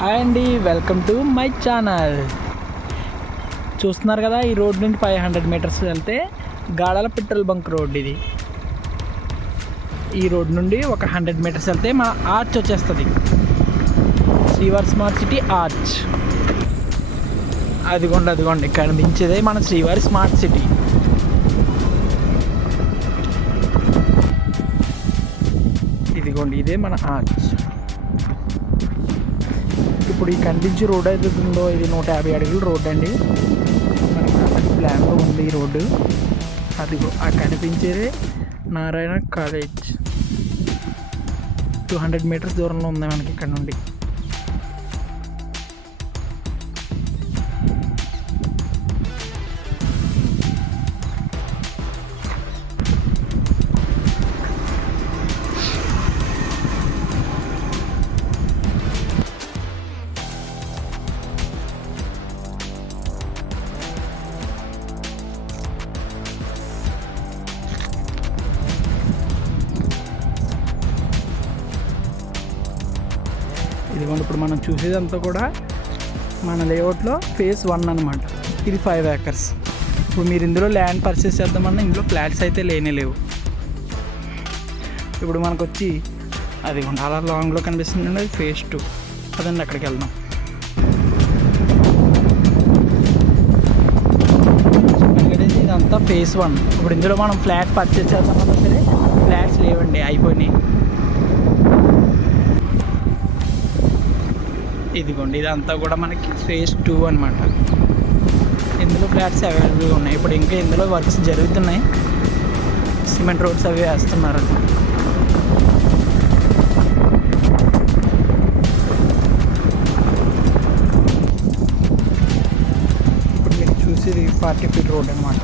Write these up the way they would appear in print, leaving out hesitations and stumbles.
Hi అండి, welcome to my channel. చూస్తున్నారు కదా, ఈ రోడ్ నుండి 500 మీటర్స్ వెళ్తే గాడాల పెట్రోల్ బంక్ రోడ్ ఇది. ఈ రోడ్ నుండి ఒక 100 మీటర్స్ వెళ్తే మన ఆర్చ్ వచ్చేస్తుంది, శ్రీవారి స్మార్ట్ సిటీ ఆర్చ్. అదిగోండి కనిపించేదే మన శ్రీవారి స్మార్ట్ సిటీ. ఇదిగోండి, ఇదే మన ఆర్చ్. ఇప్పుడు ఈ కనిపించే రోడ్ అయితే ఉందో ఇది 150 అడుగుల రోడ్ అండి. మనకి ప్లాన్లో ఉంది ఈ రోడ్డు. అదిగో ఆ కనిపించేదే నారాయణ కాలేజ్. 200 మీటర్స్ దూరంలో ఉంది మనకి ఇక్కడ నుండి. ఇదిగోండి, ఇప్పుడు మనం చూసేదంతా కూడా మన లేఅవుట్లో ఫేజ్ 1 అనమాట. ఇది 5 acres. ఇప్పుడు మీరు ఇందులో ల్యాండ్ పర్చేస్ చేద్దామన్నా ఇందులో ఫ్లాట్స్ అయితే లేవు. ఇప్పుడు మనకు వచ్చి అదిగోండి అలా లాంగ్లో కనిపిస్తుంది, అది ఫేజ్ 2. అదండి అక్కడికి వెళ్దాం. ఇదంతా ఫేజ్ 1. ఇప్పుడు ఇందులో మనం ఫ్లాట్ పర్చేస్ చేద్దామన్నా సరే ఫ్లాట్స్ లేవండి, అయిపోయినాయి. ఇదిగోండి, ఇదంతా కూడా మనకి ఫేజ్ 2 అనమాట. ఇందులో ఫ్లాట్స్ అవైలబుల్గా ఉన్నాయి. ఇప్పుడు ఇంకా ఇందులో వర్క్స్ జరుగుతున్నాయి, సిమెంట్ రోడ్స్ అవి వేస్తున్నారు. ఇప్పుడు మీరు చూసేది 40 feet రోడ్ అనమాట.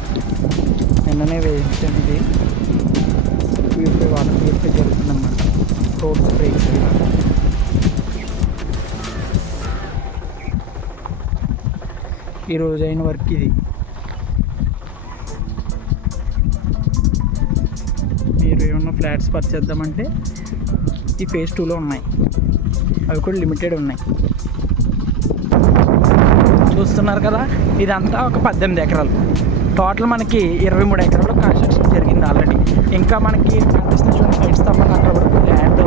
నిన్ననే వేయించండి. ఇది ప్యూరిఫై వాటర్ ప్యూరిఫై జరుగుతుందన్నమాట. రోడ్స్ బ్రేక్స్ ఈరోజు అయిన వర్క్ ఇది. మీరు ఏమన్నా ఫ్లాట్స్ పర్చేస్ చేద్దామంటే ఈ ఫేజ్ 2లో ఉన్నాయి, అవి కూడా లిమిటెడ్ ఉన్నాయి. చూస్తున్నారు కదా, ఇదంతా ఒక 18 ఎకరాలు. టోటల్ మనకి 23 ఎకరాలు కన్స్ట్రక్షన్ జరిగింది ఆల్రెడీ. ఇంకా మనకి కనిపిస్తుంది చూడండి, సైడ్ స్తంభం అక్కడ వరకు ల్యాండ్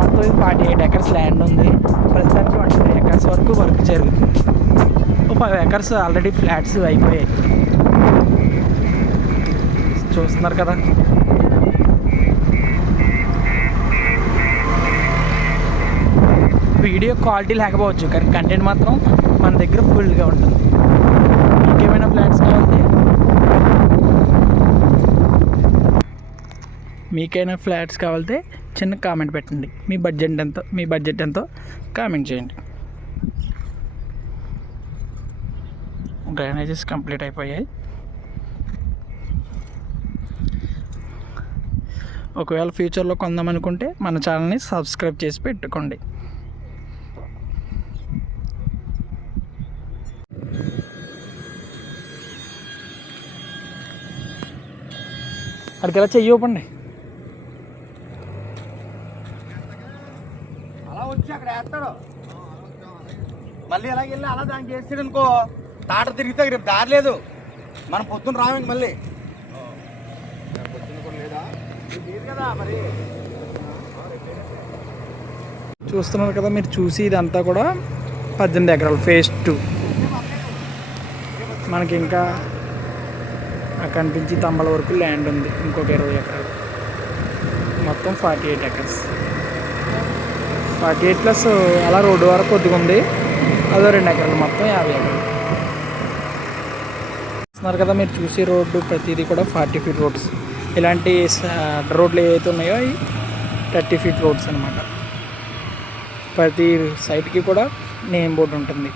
మొత్తం 48 acres ల్యాండ్ ఉంది. ప్రస్తుతానికి 23 acres వరకు వర్క్ జరుగుతుంది. 5 acres ఆల్రెడీ ఫ్లాట్స్ అయిపోయాయి. చూస్తున్నారు కదా, వీడియో క్వాలిటీ లేకపోవచ్చు కానీ కంటెంట్ మాత్రం మన దగ్గర ఫుల్గా ఉంటుంది. ఇంకేమైనా ఫ్లాట్స్ కావాలంటే మీకైనా ఫ్లాట్స్ కావాలంటే చిన్న కామెంట్ పెట్టండి. మీ బడ్జెట్ ఎంతో కామెంట్ చేయండి. డ్రైనేజెస్ కంప్లీట్ అయిపోయాయి. ఒకవేళ ఫ్యూచర్లో కొందామనుకుంటే మన ఛానల్ని సబ్స్క్రైబ్ చేసి పెట్టుకోండి. అక్కడికి ఎలా చెయ్యొప్పండి, అలా వచ్చి అక్కడ వేస్తాడు. మళ్ళీ ఎలాగ వెళ్ళి అలా దానికి వేస్తాడు అనుకో, తాట తిరిగితే రేపు దారి లేదు. మనం పొద్దున్న రావండి మళ్ళీ కదా. మరి చూస్తున్నారు కదా, మీరు చూసి ఇదంతా కూడా 18 ఎకరాలు ఫేజ్ 2. మనకి ఇంకా కనిపించి తంబల వరకు ల్యాండ్ ఉంది, ఇంకొక 20 ఎకరాలు. మొత్తం 48 acres. 48 ప్లస్ అలా రోడ్డు వరకు కొద్దిగా ఉంది, అదో 2 ఎకరాలు, మొత్తం 50 ఎకరాలు. చూస్తున్నారు కదా, మీరు చూసే రోడ్డు ప్రతిదీ కూడా 40 feet రోడ్స్. ఇలాంటి రోడ్లు ఏవైతే ఉన్నాయో అవి 30 feet రోడ్స్ అనమాట. ప్రతి సైడ్కి కూడా నేమ్ బోర్డు ఉంటుంది.